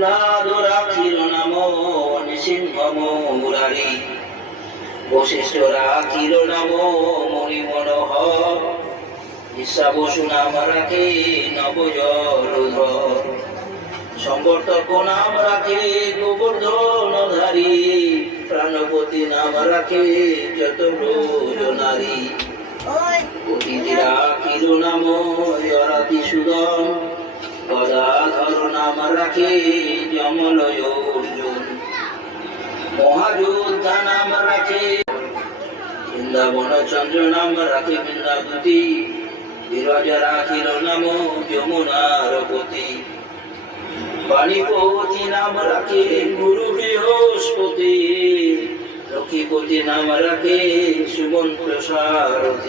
প্রহ্লাদ রাখিল নাম নৃসিংহ মুরারি, বশিষ্ঠ রাখিল নাম মণি মনোহর, ঈশা বসু নাম রাখে নব জলধর, সংবর্তক নাম রাখে গোবর্ধনধারী, প্রাণপতি নাম রাখে যত ব্রজ নারী। অতিথি রাখিল নাম জরাতি সুদন, গদাধর নাম রাখে যমলয় অর্জুন, মহাযোদ্ধা নাম রাখে বৃন্দাবন চন্দ্র নাম রাখে বৃন্দাবতী, বিরজা রাখিল নাম যমুনার পতি, বাণীপতি নাম রাখে গুরু বৃহস্পতি, লক্ষ্মীপতি নাম রাখে সুমন্ত্র সারথী।